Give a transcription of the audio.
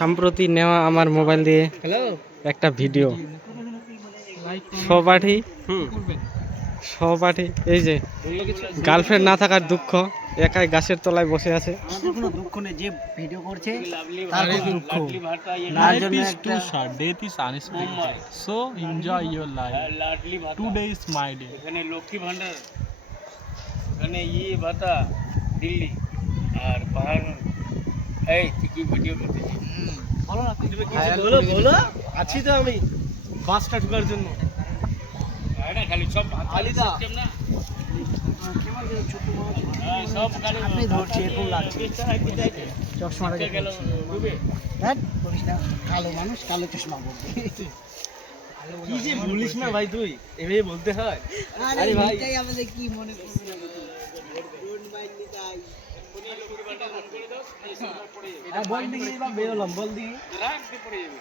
সম্প্রতি নেওয়া আমার মোবাইল দিয়ে একটা ভিডিও সহপাঠী সহপাঠী এই যে গার্লফ্রেন্ড না থাকার দুঃখ, একাই গাছের তলায় বসে আছে। আমাদের কোনো দুঃখ নেই, যে ভিডিও করছে তার Life খুব দুঃখ। is too short, death is unexpected. So enjoy your life. Today is my day. এখানে লক্ষ্মী ভান্ডার, এখানে ইয়ে ভাতা দিল্লি আর পাহাড়। এই তুই কি ভিডিও করতেছিস? বলো না, বলো বলো, আছি তো আমি বাসটা ঢোকার জন্য। এটা খালি সব আলিদা। সিস্টেম না, হ্যাঁ, সব খালি আপনি ধরছে এরকম লাগছে। চশমাটা উঠে গেল ডুবে। দেখ করিস না, কালো মানুষ কালো চশমা পরবে। কি যে বলিস না ভাই, তুই এভাবে বলতে হয়? আরে ভাই। ভাই আমাদের কি মনে করবে না? বল দিকে এবার বেরোলাম, বল দিকে। রাখতে পড়ে যাবে।